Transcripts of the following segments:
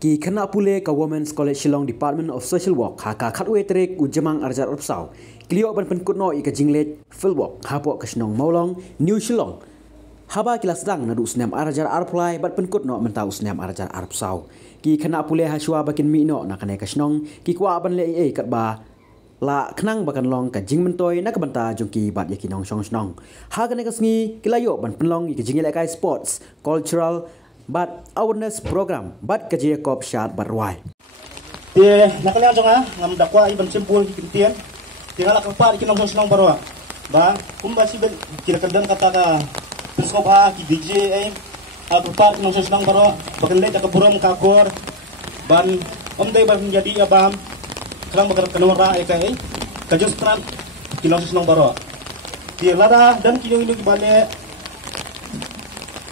ki khana pule ka Women's College Shillong Department of Social Work ha ka khatwe trek ujamang arjar upsau klio ban pynkut no i ka jinglet fieldwork ha po kasnong maulong New Shillong haba kilas dang nadu snam arjar arplai bat pynkut no mentau snam arjar arpsau ki khana pule ha shwa bakin mi no na kane kasnong ki kwa ban le e kat ba la khnang bakan long ka jingmentoi nak banta jongki bat yakinong song ha kane kasngi kilayo ban penlong i ka jingele kai sports cultural but awareness program but kaje kop shat barwai te nakalian jonga ngam dakwa iban sempul kintian tinggal kapar kinong song barwa ba kumba sibel kira kedan kata ka skop ha ki DJ kapar kinong song barwa bakan le ka buram ka kor ban omdai ban jadi abam kerang bakar kenora ekai kajos tran kinong song barwa ti lada dan kinong ini bane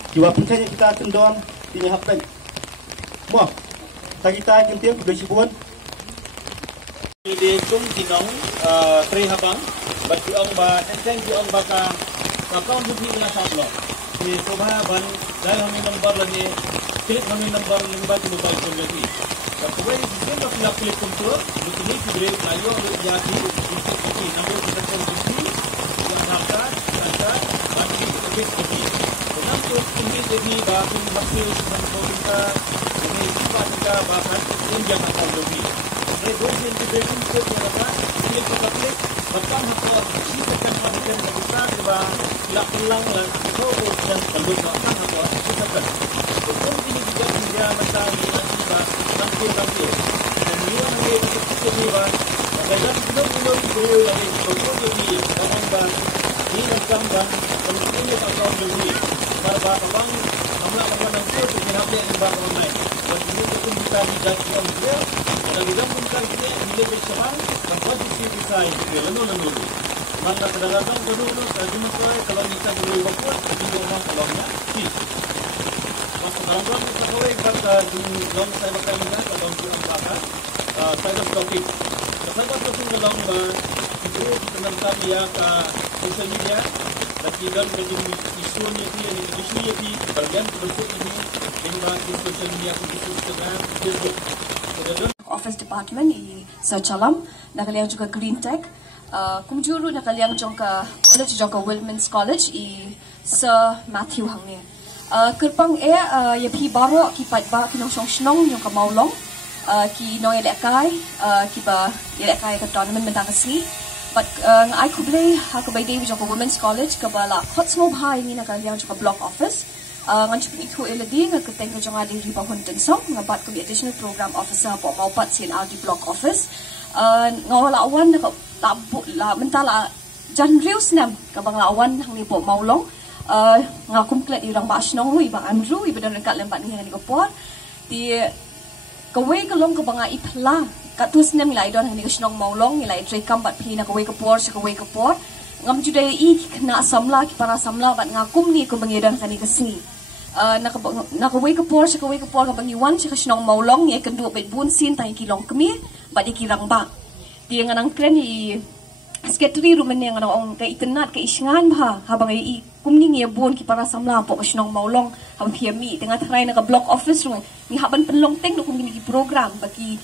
Kiwa puncanya kita tendon tinya hapkan. Mo. Kita kintian besi buan. Ide jung kinong tri habang bat kiong ba enteng kiong ba ka kaum bubi na sablo. Ni sobha ban dai hami number lani klik hami number limba tu mobile phone lagi. Tapi sistem of la klik control begini kibere ayo jadi iki number kita kunci yang harta bagi lebih untuk ini jadi bahan hasil kita ini kita bahan India akan lebih. Saya dua integration set yang ada ini kita klik bahkan untuk kita akan melakukan kita coba lakukan dan penduduk akan apa kita kan. Untuk ini juga India macam ini kita tampil dan ini yang kita coba bagaimana kita boleh lagi untuk lebih dalam bahan ini macam bahan penduduk akan lebih. Barba abang amla abang itu terhadap yang ibarat online. Jadi itu kita dijadi orang dia dan kita pun kan kita bila bersama dan posisi kita itu lalu. Maka kadang-kadang dulu sajuma saya kalau kita boleh buat itu orang kalaunya si. Maka kadang-kadang kita boleh kata di long saya pakai mana kalau di angkatan saya topik. Saya pun kalau itu tentang dia ke social media Lagi dan menjadi isunya dia ni isunya di bagian bentuk ini dengan social media Instagram, Facebook. Office Department i Secalam, nakaliang juga Green Tech. Kumjuru nakaliang jongka college jongka Women's College i Sir Matthew hangni. Kerpang ya pi baro ki pat ba kinong song snong jongka maulong ki noy lekai ki ba lekai ka tournament mentang asli. But I could play hakubai day with Women's College kabala hot smoke high ni nakaliang jongka block office. Ngan chupin itu eladi ngakateng ka jonga di Rupang song ngabat ko additional program officer po maupat sin di block office. Ngawala awan nak la mentala jan rius nam kabang lawan hang ni po maulong ngakum klet irang ba snong ru ibang Andrew ibadan kat lembat ni hang ni ko por di kawai kalong kabanga ipla katus nem nilai don hani kasnong maulong nilai trekam bat pi na kawai kapor sa kawai kapor ngam judai I kena samla ki para samla bat ngakum ni ko bangidan kani kasni nakawai kapor sa kawai kapor ka bangiwan sa kasnong maulong ni kendu bet bun sin tay kilong kemi bat ikirang ba di nganang kren I sekretari rumen yang nganong kay itenat kay isngan ba habang I kumni ni bun ki para samla po kasnong maulong habang piami tengah try na ka block office rumen ni haban penlong teng no kumni ki program bagi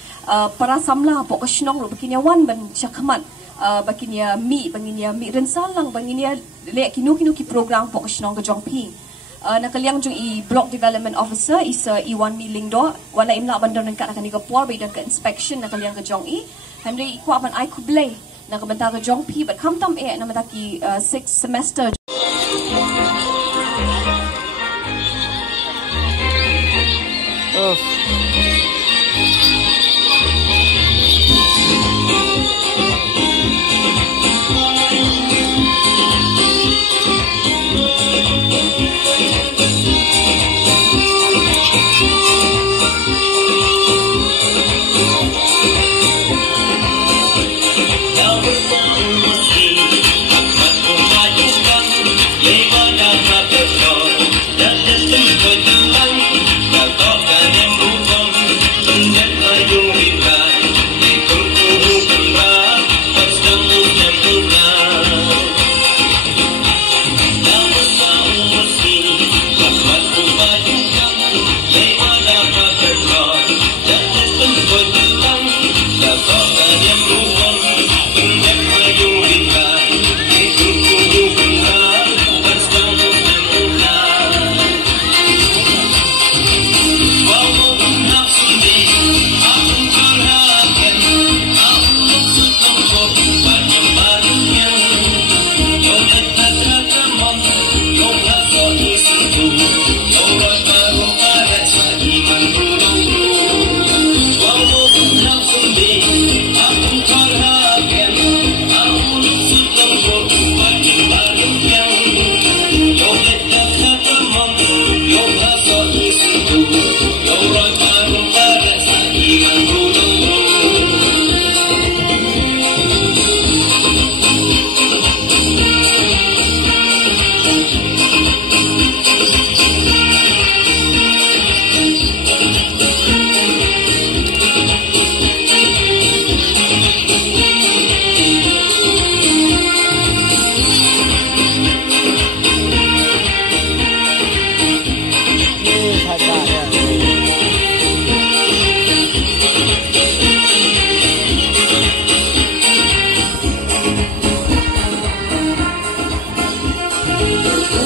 para samla po kasnong ro bagi wan ban syakmat bagi mi rensalang bagi le kinu ki program po kasnong ka jongping nakaliang jong I block development officer is I1 milling do wala imla bandon kan akan ka por by ka inspection nakaliang ka jong I hamre ko aban I kublay nakabanta ka jong pi but kam tam na mataki 6 semester Just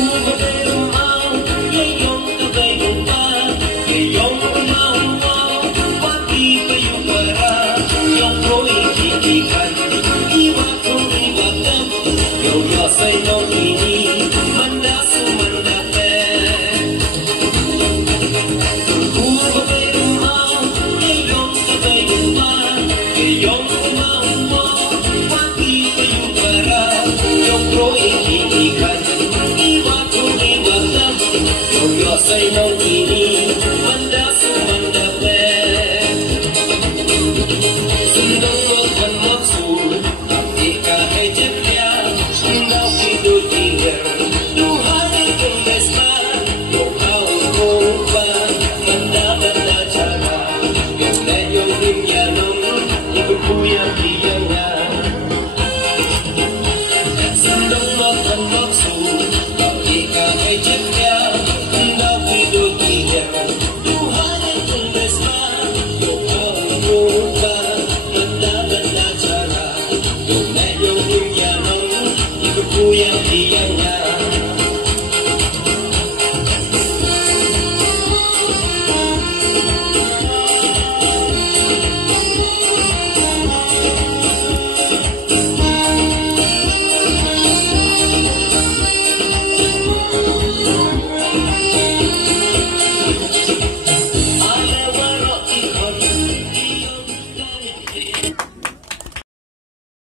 Hare